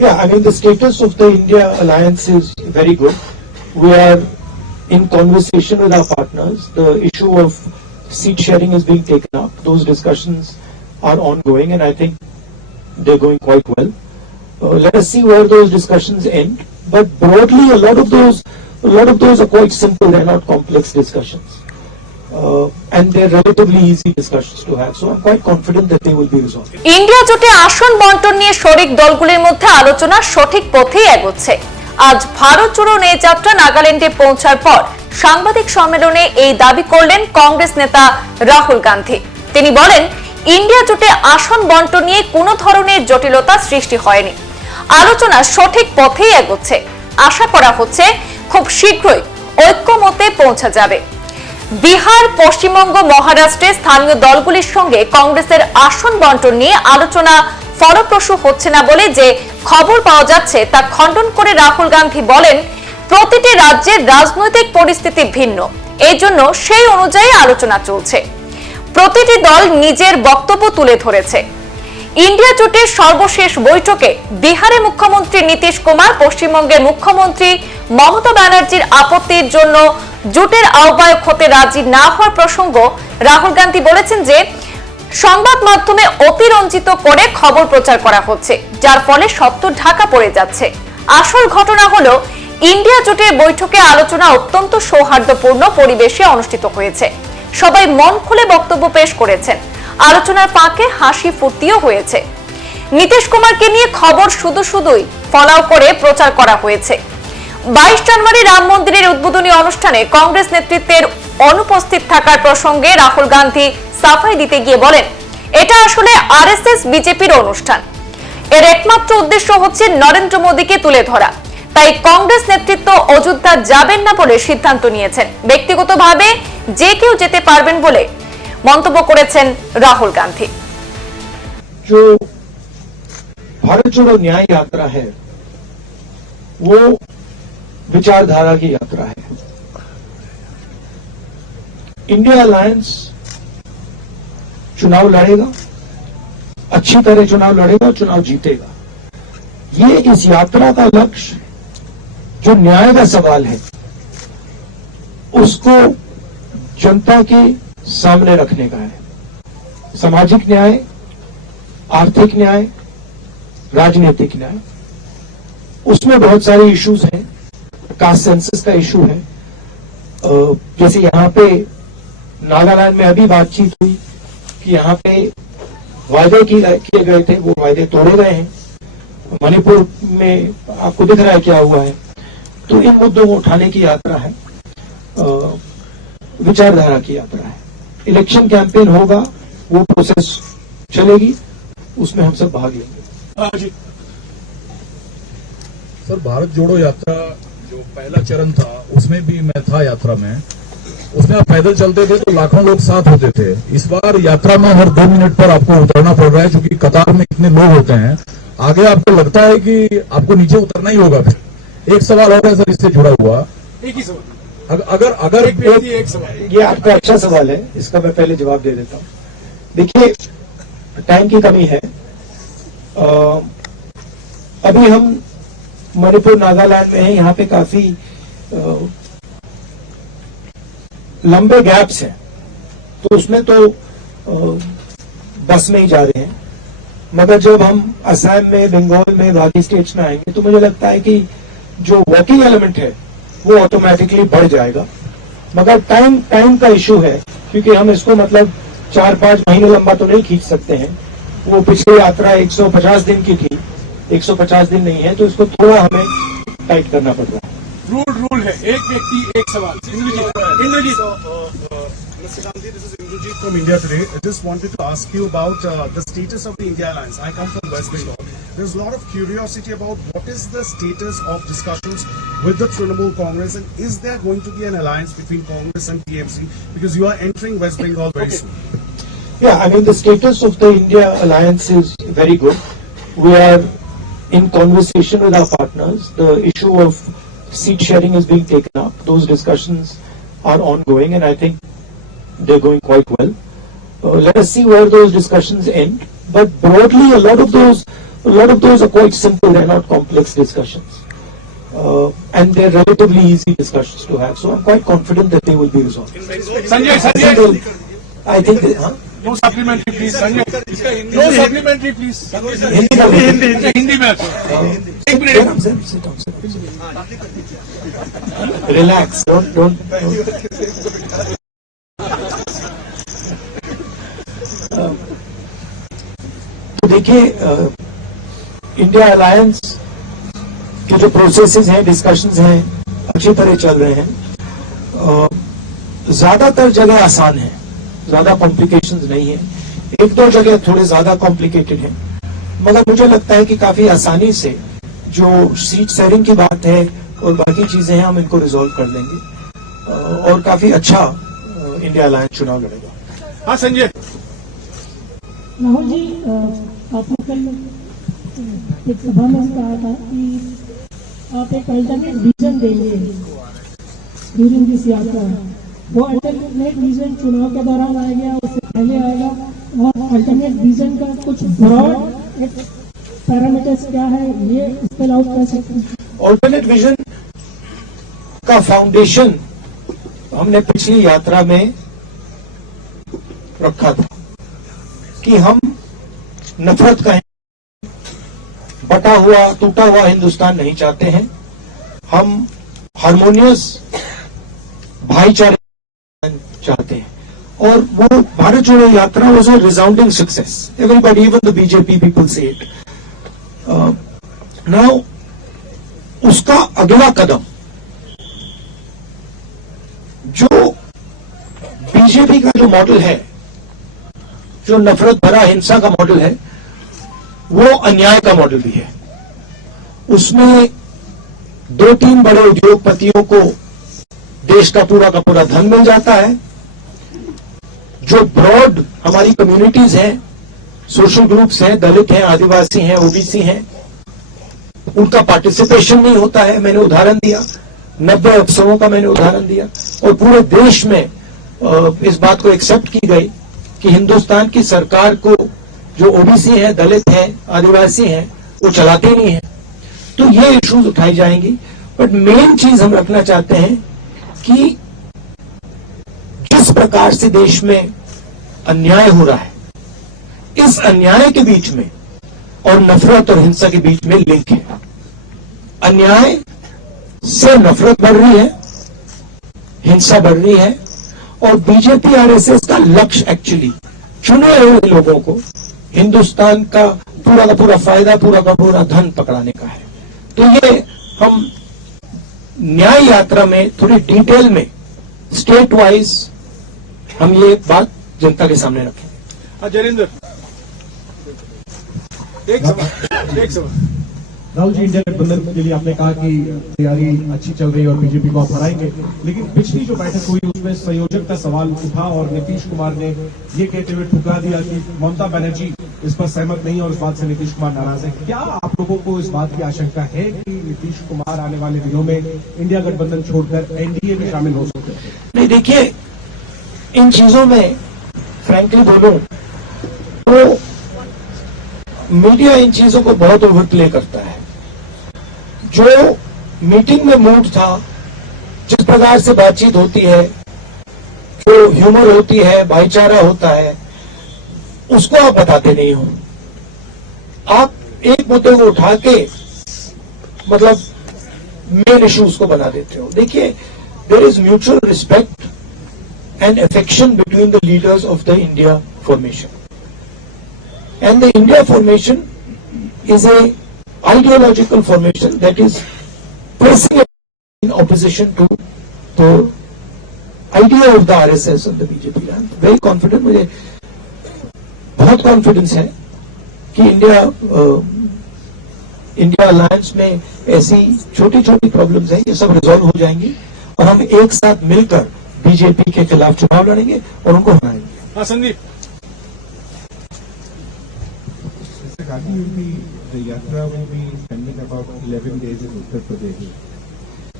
Yeah, I mean, the status of the India alliance is very good. We are in conversation with our partners. The issue of seat sharing is being taken up. Those discussions are ongoing, and I think they're going quite well. Let us see where those discussions end. But broadly, a lot of those are quite simple. They're not complex discussions, and they're relatively easy discussions to have. So I'm quite confident that they will be resolved. India জোটে আসন বণ্টন নিয়ে শরিক দলগুলির মধ্যে আলোচনা সঠিক পথেই এগোচ্ছে। আজ ভারত জোড়ো নে যাত্রা নাগাল্যান্ডে পৌঁছার পর সাংবাদিক সম্মেলনে এই দাবি করলেন কংগ্রেস নেতা রাহুল গান্ধী। তিনি বলেন, ইন্ডিয়া জোটে আসন বণ্টন নিয়ে কোনো ধরনের জটিলতা সৃষ্টি হয়নি, আলোচনা সঠিক পথেই এগোচ্ছে। আশা করা হচ্ছে খুব শীঘ্রই ঐক্যমতে পৌঁছা যাবে। বিহার, পশ্চিমবঙ্গ, মহারাষ্ট্রে স্থানীয় দলগুলির সঙ্গে কংগ্রেসের আসন বণ্টন নিয়ে আলোচনা ফলপ্রসূ হচ্ছে না বলে যে খবর পাওয়া যাচ্ছে তা খণ্ডন করে রাহুল গান্ধী বলেন, প্রতিটি রাজ্যের রাজনৈতিক পরিস্থিতি ভিন্ন, এই জন্য সেই অনুযায়ী আলোচনা চলছে। প্রতিটি দল নিজের বক্তব্য তুলে ধরেছে। ইন্ডিয়া জোটের সর্বশেষ বৈঠকে বিহারের মুখ্যমন্ত্রী নীতিশ কুমার, পশ্চিমবঙ্গের মুখ্যমন্ত্রী মমতা ব্যানার্জির আপত্তির জন্য জোটের আহ্বায়ক হতে রাজি না হওয়ার প্রসঙ্গ রাহুল গান্ধী বলেছেন যে সংবাদ মাধ্যমে অতিরঞ্জিত করে খবর প্রচার করা হচ্ছে, যার ফলে সত্য ঢাকা পড়ে যাচ্ছে। আসল ঘটনা হলো, ইন্ডিয়া জোটের বৈঠকে আলোচনা অত্যন্ত সৌহার্দ্যপূর্ণ পরিবেশে অনুষ্ঠিত হয়েছে। সবাই মন খুলে বক্তব্য পেশ করেছেন। আলোচনার ফাঁকে হাসি ফুর্তিও হয়েছে। নীতিশ কুমারকে নিয়ে খবর শুধুই ফলাও করে প্রচার করা হয়েছে। 22 জানুয়ারি রাম মন্দিরের উদ্বোধনী অনুষ্ঠানে কংগ্রেস নেতৃত্বের অনুপস্থিত থাকার প্রসঙ্গে রাহুল গান্ধী সাফাই দিতে গিয়ে বলেন, এটা আসলে আরএসএস বিজেপির অনুষ্ঠান। এর একমাত্র উদ্দেশ্য হচ্ছে নরেন্দ্র মোদীকে তুলে ধরা। তাই কংগ্রেস নেতৃত্ব অযোধ্যা যাবেন না বলে সিদ্ধান্ত নিয়েছেন। ব্যক্তিগতভাবে যে কেউ যেতে পারবেন বলে মন্তব্য করেছেন রাহুল গান্ধী। जो भारत जोड़ो न्याय यात्रा है वो विचारधारा की यात्रा है। इंडिया अलायंस चुनाव लड़ेगा, अच्छी तरह चुनाव लड़ेगा, चुनाव जीतेगा। ये इस यात्रा का लक्ष्य जो न्याय का सवाल है उसको जनता के सामने रखने का है। सामाजिक न्याय, आर्थिक न्याय, राजनीतिक न्याय, उसमें बहुत सारे इश्यूज हैं। कास्ट सेंसस का इशू है, जैसे यहां पे नागालैंड में अभी बातचीत हुई कि यहां पे वायदे किए गए थे, वो वायदे तोड़े गए हैं। मणिपुर में आपको दिख रहा है क्या हुआ है। तो इन मुद्दों को उठाने की यात्रा है, विचारधारा की यात्रा है। इलेक्शन कैंपेन होगा, वो प्रोसेस चलेगी, उसमें हम सब भाग लेंगे। सर, भारत जोड़ो यात्रा जो पहला चरण था उसमें भी मैं था यात्रा में, उसमें आप पैदल चलते थे तो लाखों लोग साथ होते थे। इस बार यात्रा में हर 2 मिनट पर आपको उतरना पड़ रहा है, क्योंकि कतार में इतने लोग होते हैं। आगे आपको लगता है कि आपको नीचे उतरना ही होगा। फिर एक सवाल और है सर, इससे जुड़ा हुआ, एक ही सवाल, अगर एक सवाल। ये आपका अच्छा सवाल है, इसका मैं पहले जवाब दे देता हूं। देखिए, टाइम की कमी है। अभी हम मणिपुर, नागालैंड में हैं, यहाँ पे काफी लंबे गैप्स हैं, तो उसमें तो बस में ही जा रहे हैं। मगर जब हम असम में, बंगाल में, बाकी स्टेट्स में आएंगे तो मुझे लगता है कि जो वर्किंग एलिमेंट है वो ऑटोमेटिकली बढ़ जाएगा। मगर टाइम का इशू है, क्योंकि हम इसको मतलब 4-5 महीने लंबा तो नहीं खींच सकते हैं। वो पिछली यात्रा 150 दिन की थी, 150 दिन नहीं है, तो इसको थोड़ा हमें टाइट करना पड़ रहा है। रूल है, एक व्यक्ति एक सवाल। Indrajit, Mr. Gandhi, this is Indrajit from India Today. I just wanted to ask you about the status of the India Alliance. I come from West Bengal. There's a lot of curiosity about what is the status of discussions with the Trinamool Congress, and is there going to be an alliance between Congress and TMC, because you are entering West Bengal very soon? Yeah, I mean, the status of the India Alliance is very good. We are in conversation with our partners. The issue of seat sharing is being taken up. Those discussions are ongoing, and I think they're going quite well. Let us see where those discussions end. But broadly, a lot A lot of those are quite simple, they're not complex discussions. And they're relatively easy discussions to have. So I'm quite confident that they will be resolved. Sanjay, I think they, huh? no supplementary please. Sanjay, no supplementary please. Hindi में एक minute Sit down. Relax, don't. तो देखिए, India alliance के जो processes हैं, discussions हैं, अच्छी तरह चल रहे हैं। ज्यादातर जगह आसान है, ज्यादा कॉम्प्लिकेशंस नहीं है। एक दो जगह थोड़े ज्यादा कॉम्प्लिकेटेड हैं, मगर मुझे लगता है कि काफी आसानी से जो सीट शेयरिंग की बात है और बाकी चीजें हैं, हम इनको रिजॉल्व कर लेंगे और काफी अच्छा इंडिया अलायंस चुनाव लड़ेगा। हाँ संजय, राहुल जी, आपने कल एक सभा में कहा था कि आप एक अल्टरनेट विजन देंगे ड्यूरिंग दिस यात्रा। वो अल्टरनेट विजन चुनाव के दौरान आएगा, उससे पहले आएगा, और अल्टरनेट विजन का कुछ ब्रॉड एक पैरामीटर्स क्या है, ये स्पेल आउट कर सकते हैं? ऑल्टरनेट विजन का फाउंडेशन हमने पिछली यात्रा में रखा था कि हम नफरत का, बटा हुआ टूटा हुआ हिंदुस्तान नहीं चाहते हैं। हम हार्मोनियस भाईचारे चाहते हैं। और वो भारत जोड़ो यात्रा was a resounding success. Everybody, even the BJP people से इट। नाउ उसका अगला कदम जो बीजेपी का जो मॉडल है, जो नफरत भरा हिंसा का मॉडल है, वो अन्याय का मॉडल भी है। उसमें 2-3 बड़े उद्योगपतियों को देश का पूरा धन मिल जाता है। जो ब्रॉड हमारी कम्युनिटीज हैं, सोशल ग्रुप्स हैं, दलित हैं, आदिवासी हैं, ओबीसी हैं, उनका पार्टिसिपेशन नहीं होता है। मैंने उदाहरण दिया, 90 अफसरों का मैंने उदाहरण दिया। और पूरे देश में इस बात को एक्सेप्ट की गई कि हिंदुस्तान की सरकार को जो ओबीसी हैं, दलित हैं, आदिवासी हैं, वो चलाते नहीं है। तो ये इश्यूज उठाई जाएंगी। बट मेन चीज हम रखना चाहते हैं कि जिस प्रकार से देश में अन्याय हो रहा है, इस अन्याय के बीच में और नफरत और हिंसा के बीच में लिंक है। अन्याय से नफरत बढ़ रही है, हिंसा बढ़ रही है, और बीजेपी आरएसएस का लक्ष्य एक्चुअली चुने हुए लोगों को हिंदुस्तान का पूरा फायदा, पूरा धन पकड़ाने का है। तो ये हम न्याय यात्रा में थोड़ी डिटेल में स्टेट वाइज हम ये बात जनता के सामने रखेंगे। हाँ जयेंद्र, एक सवाल। राहुल जी, इंडिया गठबंधन के लिए आपने कहा कि तैयारी अच्छी चल रही है और बीजेपी को आप हराएंगे, लेकिन पिछली जो बैठक हुई उसमें संयोजक का सवाल उठा और नीतीश कुमार ने ये कहते हुए ठुकरा दिया कि ममता बनर्जी इस पर सहमत नहीं और इस बात से नीतीश कुमार नाराज है। क्या आप लोगों को इस बात की आशंका है कि नीतीश कुमार आने वाले दिनों में इंडिया गठबंधन छोड़कर एनडीए में शामिल हो सकते हैं? नहीं, देखिए, इन चीजों में फ्रैंकली बोलूं तो मीडिया इन चीजों को बहुत ओवरप्ले करता है। जो मीटिंग में मूड था, जिस प्रकार से बातचीत होती है, जो ह्यूमर होती है, भाईचारा होता है, उसको आप बताते नहीं हो। आप एक मुद्दे को उठा के मतलब मेन इश्यूज को बना देते हो। देखिए, there is mutual respect and affection between the leaders of the India formation. And the India formation is a ideological formation that is pressing in opposition to the idea of the RSS and the BJP. I am very confident, मुझे बहुत confidence है कि India alliance में ऐसी छोटी छोटी problems हैं, ये सब रिजॉल्व हो जाएंगी और हम एक साथ मिलकर बीजेपी के खिलाफ चुनाव लड़ेंगे और उनको हराएंगे। हाँ Sandeep, the yatra will be spending about 11 days in Uttar Pradesh.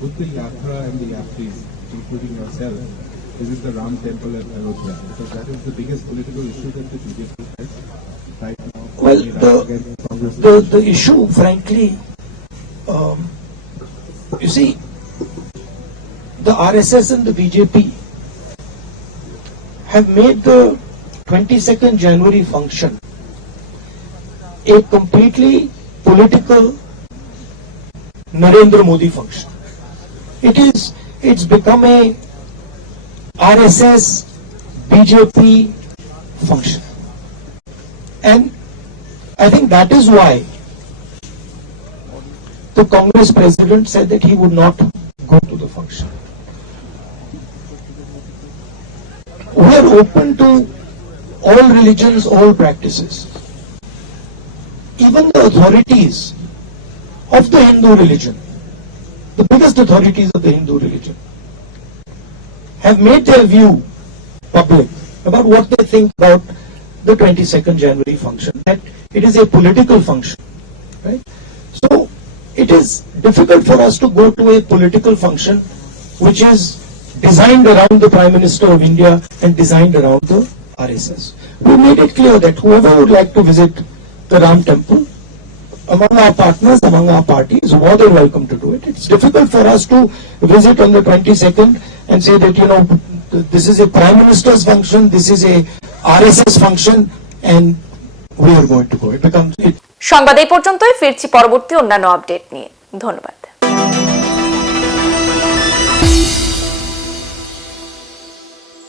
With the yatra and the yatris, including yourself, visit the Ram temple at Ayodhya, because that is the biggest political issue that the BJP has right now. Well, the issue, frankly, you see, the RSS and the BJP have made the 22nd January function a completely political Narendra Modi function. It's become a RSS BJP function, and I think that is why the Congress president said that he would not go to the function. We are open to all religions, all practices. Even the authorities of the Hindu religion, the biggest authorities of the Hindu religion, have made their view public about what they think about the 22nd January function, that it is a political function, right? So it is difficult for us to go to a political function which is designed around the Prime Minister of India and designed around the RSS. We made it clear that whoever would like to visit the Ram Temple, among our partners, among our parties, more than welcome to do it. It's difficult for us to visit on the 22nd and say that, you know, this is a Prime Minister's function, this is a RSS function, and we are going to go. It becomes... সংবাদ এই পর্যন্তই, ফিরছি পরবর্তী অন্যান্য update নিয়ে। ধন্যবাদ।